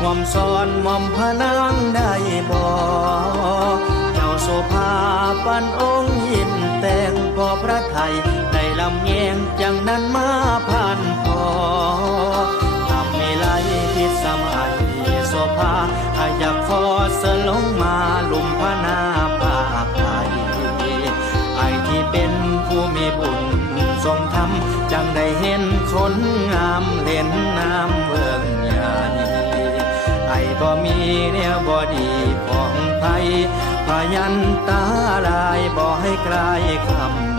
หม่อมสอนหม่อมพระนางได้บ่เจ้าโสภาปันองค์ยิ้มแต่งพอพระไทยได้ลำแงงจังนั้นมาผ่านพอทำไม่ไหลพิษสมัยโสภาอยากขอสลงมาลุมพระนาภาคไทยไอที่เป็นผู้มีบุญทรงธรรมจังได้เห็นคนงามเล่นน้ำเมืองใหญ่ไอบ่มีเนี่ยบ่ดีของไผพยันตาลายบ่ให้กลายคำ